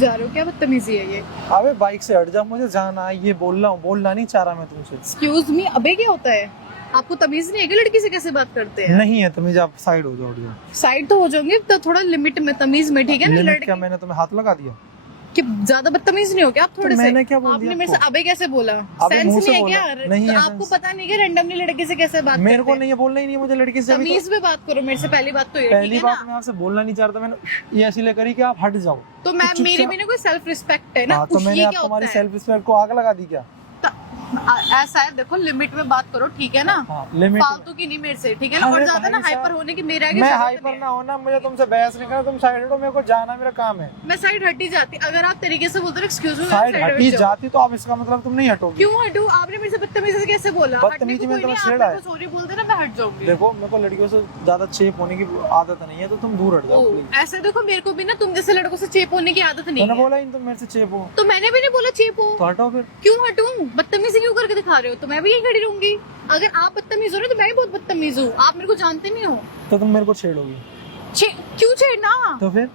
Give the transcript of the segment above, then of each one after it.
जा रहे हो, क्या बदतमीजी है ये? अबे बाइक से हट जा, मुझे जाना है, ये बोल रहा हूँ, बोलना नहीं चाह रहा मैं तुमसे। एक्सक्यूज मी, अबे क्या होता है? आपको तमीज नहीं है कि लड़की से कैसे बात करते हैं? नहीं है तमीज, आप साइड हो जाओ, हट जाओ। साइड तो हो जाओगे तो थोड़ा लिमिट में, तमीज में, ठीक है ना? लिमिट लड़की क्या, मैंने तुम्हें हाथ लगा दिया? कि ज्यादा बदतमीज नहीं हो क्या आप थोड़े से? मैंने क्या बोल आपने दिया मेरे से आपको? अबे कैसे बोला? अबे सेंस मुंह से नहीं है बोला। क्या? नहीं तो है आपको सेंस। पता नहीं कि रैंडमली लड़की से कैसे बात मेरे को करते हैं? नहीं है, बोलना ही नहीं है मुझे लड़की से। तमीज में बात करो मेरे से, पहली बात तो ये, ठीक पहली है बात ना? मैं आपसे बोलना नहीं चाह रहा था, मैंने ये ऐसी लेकर कि आप हट जाओ। तो मैं, चुपचाप- मेरी भी ना कोई सेल्फ रिस्पेक्ट है ना, हाँ, तो कुछ मैंने ये आप क्या तुम्हारी होता है? सेल्फ रिस्पेक्ट को आग लगा दी क्या? ऐसा है, देखो लिमिट में बात करो, ठीक है ना? हाँ, लिमिट। फालतू की नहीं मेरे से, ठीक है ना? और अरे ज्यादा ना भाई हाइपर साहब, होने की मेरे आगे मैं जरूरत हाइपर नहीं ना है। होना, मुझे तुमसे बहस नहीं करना, तुम साइड हटो, मेरे को जाना, मेरा काम है। मैं साइड हटी जाती, अगर आप तरीके से बोलते हो एक्सक्यूज मी, साइड हटी जाती तो आप इसका मतलब तुम नहीं हटोगे। क्यों हटूं? आपने मेरे से बदतमीजी से कैसे बोला? बदतमीजी में तुम्हें छेड़ा है। सॉरी बोलते ना, मैं हट जाऊंगी। देखो मेरे को लड़कियों से ज्यादा चेप होने की आदत नहीं है, तो तुम दूर हट जाओ ओ, प्लीज। ऐसे देखो मेरे को भी ना तुम जैसे लड़कों से चेप होने की आदत नहीं मैंने है। बोला ही नहीं तुम मेरे से चेप हो, तो मैंने भी नहीं बोला चेप हो। तो हटो फिर। क्यों हटूं? बदतमीजी क्यों करके दिखा रहे हो? तो मैं भी यही खड़ी रहूंगी। अगर आप बदतमीज हो रहे हो तो मैं भी बहुत बदतमीज हूँ। आप मेरे को जानते नहीं हो। तो तुम मेरे को छेड़ोगी क्यों छेड़ना? तो फिर?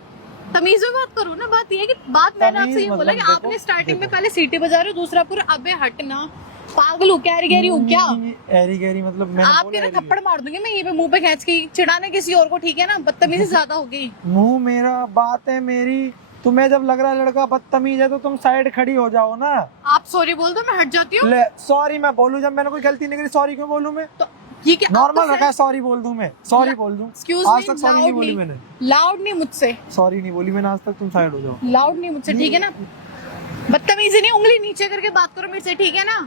तमीज में बात करो ना। बात ये है कि बात मैंने तमीज आपसे ये बोला कि मतलब आपने देखो, स्टार्टिंग में देखो। पहले सीटी बजा रहे हो, दूसरा पूरा अबे हटना। पागल हूँ, कैरी गैरी हूँ क्या? एरी गैरी मतलब मैंने आपके बोला ना एरी थप्पड़ मार दूंगी मैं ये पे, मुंह पे खींच के। चिढ़ाने किसी और को, ठीक है ना? बदतमीजी ज्यादा हो गई। गैरी। मुंह मेरा, बात है मेरी। तुम्हें जब लग रहा है लड़का बदतमीज है तो तुम साइड खड़ी हो जाओ ना। आप सॉरी बोल दो, मैं हट जाती हूँ। ले सॉरी मैं बोलूं, जब मैंने कोई गलती नहीं करी सॉरी क्यों बोलूं मैं? तो ये क्या नॉर्मल रखा है, सॉरी बोल दूं मैं, सॉरी बोल दूं। एक्सक्यूज आज तक सॉरी नहीं बोली मैंने, लाउड नहीं मुझसे, सॉरी नहीं बोली मैंने आज तक, तुम साइड हो जाओ। लाउड नहीं मुझसे, ठीक है ना? बदतमीजी नहीं, उंगली नीचे करके बात करो मेरे से, ठीक है ना?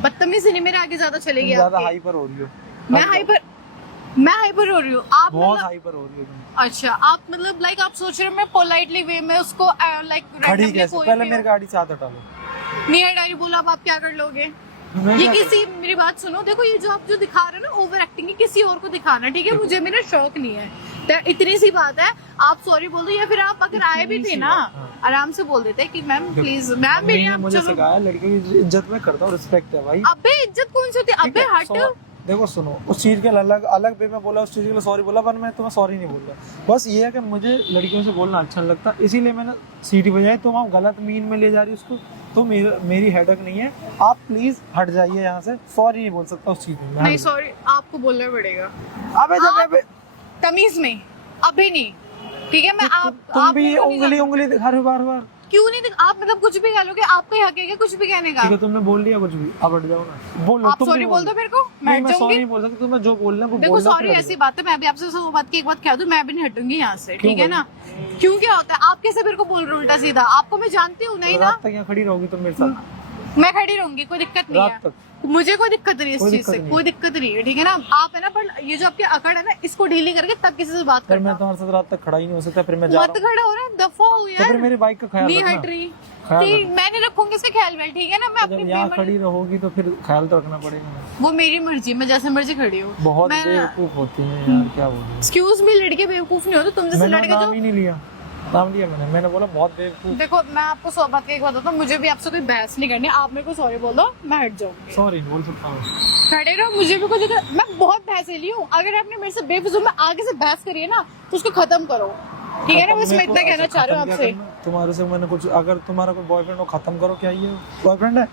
बदतमीजी नहीं, मेरे आगे ज्यादा तुम चलेगी ज्यादा आपकी। हाइपर हो रही हो। मैं हाइपर हो रही हूँ? आप बहुत मतलब हाइपर हो रही हो तुम। अच्छा, आप मतलब लाइक आप सोच रहे हो मैं पोलाइटली वे में उसको लाइक खड़ी कैसे? पहले मेरी गाड़ी से हाथ हटा लो। नियर डायरी बोला, अब आप क्या कर लोगे? मैं ये क्या किसी, मेरी बात सुनो, देखो ये जो आप जो दिखा रहे हो ना ओवर एक्टिंग, किसी और को दिखाना, ठीक है? मुझे मेरा शौक नहीं है। तो इतनी सी बात है, आप सॉरी बोल दो, या फिर आप अगर आए भी इतनी थे सी ना बात, हाँ। आराम से बोल देते कि मैम देखो, प्लीज, मैम मेरी मम्मी ने आप मुझे चलो। सिखाया लड़कियों की इज्जत में करता हूँ, रिस्पेक्ट है भाई। अबे इज्जत कौन सी होती है? ठीक अबे है, हट। देखो सुनो, उस चीज के अलग अलग वे में बोला, उस चीज के लिए सॉरी बोला, पर मैं तुम्हें सॉरी नहीं बोल रहा। बस ये है कि मुझे लड़कियों से बोलना अच्छा नहीं लगता, इसीलिए मैंने सीटी बजाई। तुम आप गलत मीन में ले जा रही हो उसको, तो मेरी हेडक नहीं है। आप प्लीज हट जाइए यहाँ से, सॉरी नहीं बोल सकता उस चीज में मैं। नहीं सॉरी आपको बोलना पड़ेगा अबे जब आप- तमीज में, अभी नहीं, ठीक है? मैं आप तुम भी मेरे को नहीं उंगली जानते। उंगली दिखा रहे हो बार बार। क्यों नहीं आप मतलब कुछ भी कह लोगे, आपका ही हक है क्या कुछ भी कहने का? ठीक है, तुमने बोल दिया कुछ भी, अब हट जाओ ना, बोलो। आप तुम सॉरी भी बोल दो मेरे को, मैं नहीं, हट मैं सॉरी जाऊंगी। नहीं बोल सकती, तुम्हें जो बोलना है वो देखो बोल दो, सॉरी फिर हट ऐसी जाओ। बात है, मैं भी आपसे वो बात की एक बात कह दूं, मैं भी नहीं हटूंगी यहाँ से, क्यों ठीक है भाई? ना? क्यों क्या होता है? आप कैसे मेरे को बोल रहे हो उल्टा सीधा? आपको मैं जानती हूँ नहीं ना? रात तक यहाँ खड़ी रहोगी तुम मेरे साथ? मैं खड़ी रहूंगी, कोई दिक्कत नहीं रात है। तक? मुझे कोई दिक्कत नहीं है इस कोई चीज दिक्कत से, नहीं कोई दिक्कत नहीं है, ठीक है ना? आप है ना, पर ये जो आपकी अकड़ है ना, इसको ढीली करके तब किसी से बात फिर मैं करना। तुम्हारे साथ रात तक खड़ा ही नहीं हो सकता, फिर मैं जा मत रहा हूँ। खड़ा हो रहा है, दफा हो तो यार। फिर मेरी बाइक का ख्याल नहीं रखना। हट रही, ख्याल ठीक, रखना। मैं नहीं रखूंगी इसका ख्याल व्याल, ठीक है ना? मैं जब अपनी यहाँ बेमर्जी- खड़ी रहोगी तो फिर ख्याल तो रखना पड़ेगा ना। वो मेरी मर्जी, मैं जैसे मर्जी खड़ी हूँ। बहुत मैं- बेवकूफ होती है यार, क्या बोलूं। एक्सक्यूज मी, लड़के बेवकूफ नहीं होते, तुम जैसे मैंने लड़के नाम जो ही नहीं लिया, नाम लिया मैंने बोला बहुत बेवकूफ। देखो मैं आपको सौ बात की एक बात बताता हूँ, मुझे भी आपसे कोई बहस नहीं करनी। आप मेरे को सॉरी बोल दो, मैं हट जाऊंगी। सॉरी बोल सकता हूँ। खड़े रहो, मुझे भी कोई दिक्कत, मैं बहुत बहसेली हूँ। अगर आपने मेरे से बेफिजूल में आगे से बहस करी है ना, तो उसको खत्म करो, ठीक है ना? बस मैं इतना कहना चाह रही हूँ आपसे। तुम्हारे से मैंने कुछ, अगर तुम्हारा कोई बॉयफ्रेंड हो खत्म करो, क्या ये बॉयफ्रेंड है?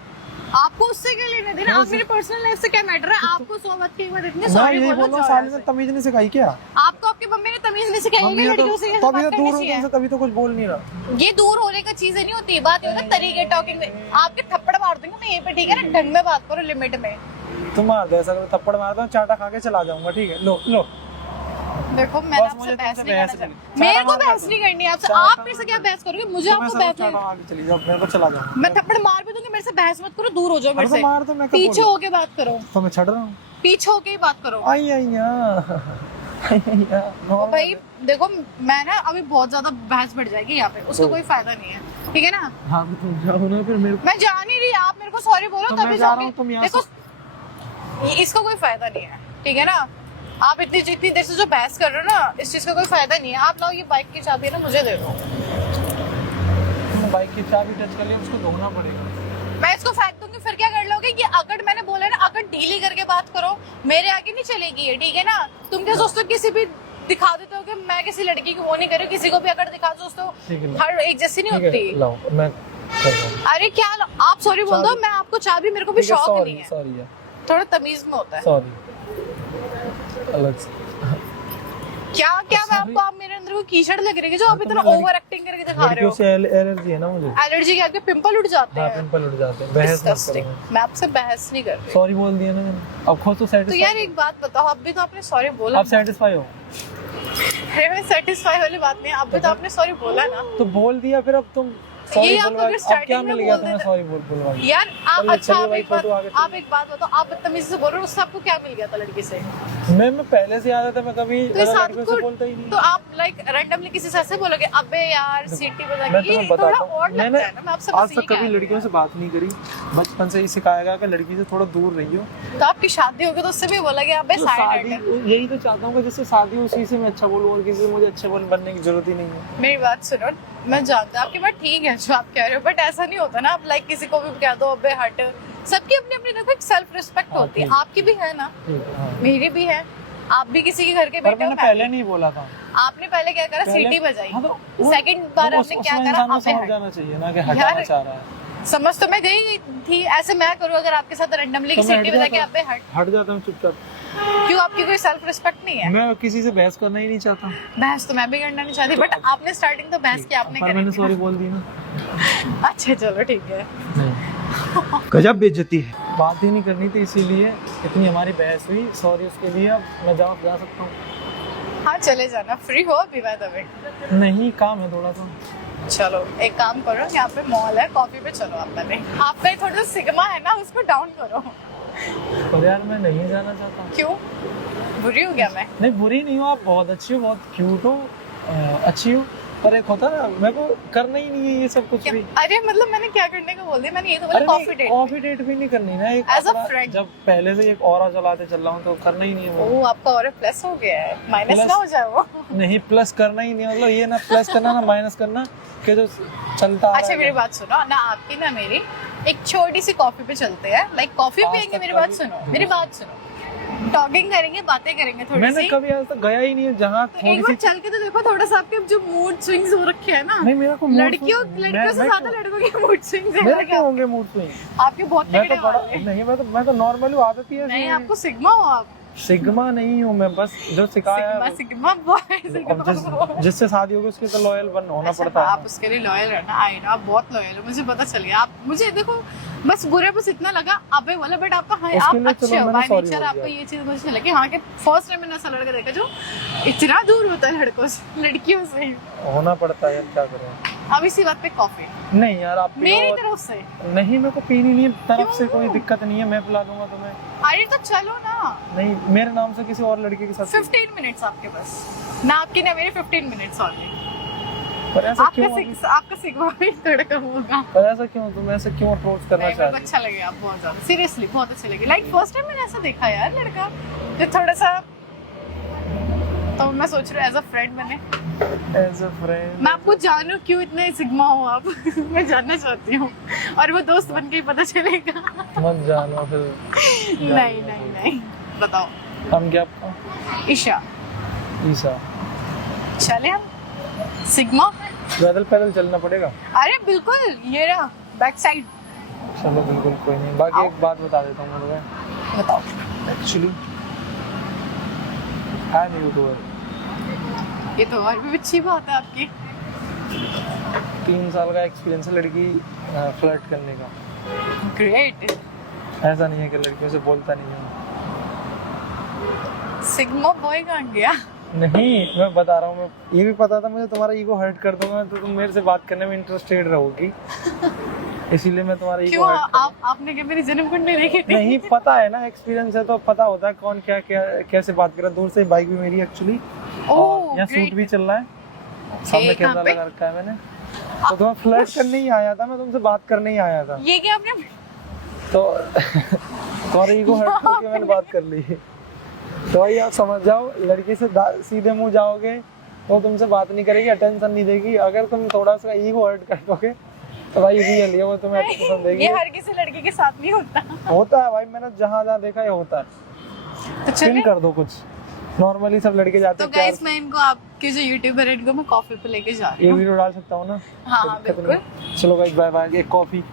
आपको उससे क्या लेना देना? आप मेरे पर्सनल लाइफ से क्या मैटर है? आपको सौ बात की एक बात इतनी मैं सॉरी यही बोलो, बोल रहा हूँ, जाओ साली यहाँ ने से। तमीज नहीं सिखाई क्या? आपको आपकी मम्मी ने तमीज नहीं सिखाई मम्मी है ने लड़कियों से कैसे तो अभी बात तो करनी दूर हो चाहिए? तुमसे, तभी तो कुछ बोल नहीं रहा। ये दूर होने का चीजें नहीं होती, बात ये होता है तरीके टॉकिंग में। आपके थप्पड़ मार दूंगी मैं यहीं पे, ठीक है ना? ढंग में बात करो, लिमिट में। तुम मार दो, ऐसा करो थप्पड़ मार दो, चाटा खा के चला जाऊंगा, ठीक है? लो लो। देखो मैं बस आपसे मुझे बहस तुमसे नहीं बहस करना नहीं। चाहती। मेरे को चाटा बहस मार नहीं करनी है आपसे। चाटा आप मेरे से क्या बहस करोगे? मुझे तो मैं आपको सब बहस चाटा नहीं। खा के चली जाओ, मेरे को चला जाऊंगा। मैं थप्पड़ मार भी दूंगी, मेरे से बहस मत करो, दूर हो जाओ मेरे अरे तो से। मार दो, मैं कब पीछे बोली? होके बात करो, तो मैं छड़ रहा हूँ। पीछे होके ही बात करो। आई आई तो भाई देखो, मैं ना अभी बहुत ज्यादा बहस बढ़ जाएगी यहाँ पे, उसका कोई फायदा नहीं है, ठीक है ना? हाँ तुम जाओ ना, फिर मेरे को। मैं जा नहीं रही, आप मेरे को सॉरी बोलो तो तभी मैं जा रहा हूँ, जाऊंगी। तुम यहाँ देखो इसका कोई फायदा नहीं है, ठीक है ना? आप इतनी जितनी देर से जो बहस कर रहे हो ना, इस चीज का कोई फायदा नहीं है। आप लाओ ये बाइक की चाबी ना मुझे दे दो। तुमने बाइक की चाबी टच कर लिया, उसको धोना पड़ेगा। मैं इसको फेंक दूंगी, फिर क्या कर लोगे? ये अकड़ मैंने बोला ना, अकड़ ढीली करके बात करो, मेरे आगे नहीं चलेगी ये, ठीक है ना? तुम क्या सोचते हो किसी भी दिखा देते हो कि मैं किसी लड़की को वो नहीं कर रही, किसी को भी अगर दिखा दो तो ठीक है, हर एक जैसी नहीं होती। लाओ मैं कर रहा हूँ। अरे क्या आप सॉरी बोल दो, मैं आपको चाबी, मेरे को भी शौक नहीं है। सॉरी है, थोड़ा तमीज में होता है। सॉरी अलग से। क्या क्या मैं आपको, आप मेरे अंदर कोई कीचड़ लग रही है जो आप इतना ओवर एक्टिंग करके दिखा रहे लड़कियों हो। से एलर्जी है ना मुझे। एलर्जी के आपके पिंपल उठ जाते हाँ हैं। पिंपल उठ जाते हैं। बहस मत Disgusting। करो। मैं आपसे बहस नहीं कर रही। सॉरी बोल दिया ना मैंने, अब खुद तो तो सेटिस्फाई। यार एक बात बताओ, अब भी तो आपने सॉरी बोला आप सेटिस्फाई हो? अरे मैं सेटिस्फाई वाली बात नहीं है, अब भी तो आपने सॉरी बोला ना। तो बोल दिया, फिर अब तुम ये सॉरी आप बोलवा, अगर अब starting क्या में मिल गया बोल तुम्हें देते- सॉरी बोलवा? यार आप चलिए, अच्छा, चलिए आप भाई, एक बात, फोटो आगे आप एक बात बताओ, आप बदतमीजी से बोल रहे हो, उससे आपको क्या मिल गया था लड़की से? मैं पहले से आदत है, मैं कभी तो इस लड़कियों आदत से बोलता ही को नहीं। तो आप लाइक रैंडमली किसी से ऐसे बोलोगे अबे यार सीटी बजा मैं के, तुम्हें ये थोड़ा बताता हूँ, और लगता मैंने है ना। मैं आपसे आज बस तक ये कभी कह लड़कियों से बात नहीं करी। बचपन से ही सिखाया गया कि लड़की से थोड़ा दूर रहियो। तो आपकी शादी होगी तो उससे भी बोला कि अबे तो साइड शादी, हट। यही तो चाहता हूँ कि जिससे शादी हो उसी से मैं अच्छा बोलूँ, और किसी से मुझे अच्छे बनने की जरूरत ही नहीं है। मेरी बात सुनो, मैं जानती हूँ आपकी बात ठीक है जो आप कह रहे हो, बट ऐसा नहीं होता ना आप लाइक किसी को भी कह दो अबे हट। सबकी अपनी अपनी देखो एक सेल्फ रिस्पेक्ट हाँ, होती है, ठीक। आपकी भी है ना, हाँ। मेरी भी है, आप भी किसी के घर के पर बेटे हो। मैंने पहले नहीं बोला था। आपने पहले क्या करा, पहले- सीटी बजाई। हाँ, तो सेकंड बार आपने क्या करा, इंसान को अबे समझ हट। जाना चाहिए ना कि हटाना यार, चाह रहा है। समझ तो मैं गई थी, ऐसे मैं करूँ अगर आपके साथ रैंडमली तो की मैं सीटी हट बजा के जाता। अबे हट, हट जाता हूँ चुपचाप। क्यों आपकी कोई सेल्फ रिस्पेक्ट नहीं है? मैं किसी से बहस करना ही नहीं चाहता। बहस तो मैं भी करना नहीं चाहती, बट आपने स्टार्टिंग तो बहस की आपने पर करी मैंने थी सॉरी ना। बोल दी ना। अच्छा चलो ठीक है। गजब बेइज्जती है। बात ही नहीं करनी थी, इसीलिए इतनी हमारी बहस हुई। सॉरी उसके लिए। अब मैं जा सकता हूँ? हाँ चले जाना, फ्री हो अभी बाय द वे? नहीं, काम है थोड़ा सा। चलो एक काम करो, यहाँ पे मॉल है, कॉफी पे चलो आप पहले। आप पे थोड़ा सा सिग्मा है ना, उसको डाउन करो। पर यार मैं नहीं जाना चाहता। क्यों, बुरी हो गया मैं? नहीं, बुरी नहीं हो, आप बहुत अच्छी हो, बहुत क्यूट हो, अच्छी हो। पर एक होता ना, मेरे को करना ही नहीं है ये सब कुछ क्या? भी। अरे मतलब मैंने क्या करने को बोल दिया? मैंने ये तो बोला अरे कॉफी नहीं, डेट। कॉफी डेट भी नहीं करनी ना। एक As a अपना- friend। जब पहले से एक ऑरा चलाते चल रहा हूँ तो करना ही नहीं है मुझे। ओ आपका और प्लस हो गया है, माइनस Plus- ना हो जाए वो। नहीं, प्लस करना ही नहीं, मतलब ये ना प्लस करना ना माइनस करना, कि जो चलता आ रहा अच्छा है। मेरी बात सुनो ना, आपकी ना मेरी एक छोटी सी कॉफी पे चलते हैं, लाइक कॉफी आज पियेंगे। तक मेरी बात कभी- सुनो, मेरी बात सुनो, टॉकिंग करेंगे, बातें करेंगे थोड़ी मैंने सी। कभी आज तक गया ही नहीं है जहाँ तो थोड़ी एक बार सी। चल के तो देखो, थोड़ा सा आपके जो मूड स्विंग्स हो रखे हैं ना, नहीं, मेरा को mood लड़कियों swing- लड़कियों से मैं ज्यादा क्यों- लड़कों के मूड स्विंग्स मेरे हैं। क्यों होंगे मूड स्विंग? आपके बहुत मैं तगड़े तो बड़ा वाले हैं। नहीं, मैं तो नॉर्मल हूँ, आदत ही है नहीं ऐसी। आपको सिग्मा हो आप। सिग्मा नहीं हूँ मैं, बस जो सिखाया सिग्मा है। सिग्मा बॉय, अब सिग्मा boy। जिससे शादी होगी उसके तो लॉयल होना अच्छा, पड़ता है। आप उसके लिए लॉयल रहना। आई नो आप बहुत लॉयल हो, मुझे पता चल गया। आप मुझे देखो बस बुरे बस इतना लगा अबे वाला, बट आपका हाँ, उसके आप लिए अच्छे चलो हो मैंने बाय sorry नेचर। बोल आपको दिया। ये चीज मुझे लगी हाँ कि फर्स्ट टाइम मैंने ऐसा लड़का देखा जो इतना दूर होता है लड़कों से, लड़कियों से। होना पड़ता है यार, क्या करें। अब इसी बात पे कॉफी नहीं यार, आप पियो मेरी और- तरफ से। नहीं, मेरे को पीनी नहीं है, तरफ से क्यों? कोई दिक्कत नहीं है, मैं पिला दूंगा तुम्हें। अरे तो चलो ना, नहीं, मेरे नाम से किसी और लड़के के साथ। 15 मिनट्स आपके पास ना, आपकी ना मेरे 15 मिनट्स ऑनली। पर ऐसा आपका क्यों अभी? आपका सिग्मा भी थोड़ा कम होगा। पर ऐसा क्यों, तुम ऐसे क्यों अप्रोच करना नहीं, चाह मेरे को रही अच्छा लगे आप बहुत ज्यादा, सीरियसली बहुत अच्छे लगे। लाइक फर्स्ट टाइम मैंने ऐसा देखा यार लड़का जो थोड़ा सा, तो मैं सोच रही हूँ एज अ फ्रेंड बने। हो? As a friend. मैं आपको जानूं क्यों इतने सिग्मा हो आप मैं जानना चाहती हूँ, और वो दोस्त बन के ही पता चलेगा। मत जानो फिर। नहीं नहीं नहीं, बताओ। हम क्या आपका? ईशा। ईसा। चले हम सिग्मा। पैदल पैदल चलना पड़ेगा। अरे बिल्कुल, ये रहा बैक साइड। चलो बिल्कुल, कोई नहीं। बाकी एक बात बता देता हूँ मैं बताओ। तुम्हें। Actually I am YouTuber. ये तो और भी अच्छी बात है आपकी। 3 साल का एक्सपीरियंस है लड़की फ्लर्ट करने का। ग्रेट। ऐसा नहीं है कि लड़कियों से बोलता नहीं हूँ। सिग्मा बॉय कहाँ गया? नहीं, मैं बता रहा हूँ, मैं ये भी पता था मुझे तुम्हारा ईगो हर्ट कर दूंगा तो तुम मेरे से बात करने में इंटरेस्टेड रहोगी, इसीलिए मैं तुम्हारा ईगो क्यों, हर्ट आपने क्या मेरी जन्म कुंडली देखी थी? नहीं, पता है ना, एक्सपीरियंस है तो पता होता है कौन क्या क्या कैसे बात कर रहा है। दूर से बाइक भी मेरी एक्चुअली, और यहाँ सूट भी चल रहा है, सामने कैमरा कहाँ पे? लगा रखा है मैंने। तो तुम्हें फ्लर्ट करने ही आया था, मैं तुमसे बात करने ही आया था। ये क्या आपने? तो तुम्हारा ईगो हर्ट करके मैंने बात कर ली। तो भाई आप समझ जाओ, लड़की से सीधे मुंह जाओगे वो तुमसे बात नहीं करेगी, अटेंशन नहीं देगी। अगर तुम थोड़ा सा ईगो हर्ट कर दोगे तो भाई रियल है, वो तुम्हें अटेंशन देगी। ये हर किसी लड़की के साथ नहीं होता। होता है भाई, मैंने जहाँ जहाँ देखा है होता है। तो पिन चले कर दो कुछ। नॉर्मली सब लड़के जाते तो हैं प्यार गाइस मैं इनको, आपके जो यूट्यूबर है इनको मैं कॉफी पे लेके जा रही ये हूँ। वीडियो डाल सकता हूँ ना? हाँ हाँ कोई दिक्कत नहीं। बिल्कुल। चलो गाइस बाय बाय, एक कॉफी।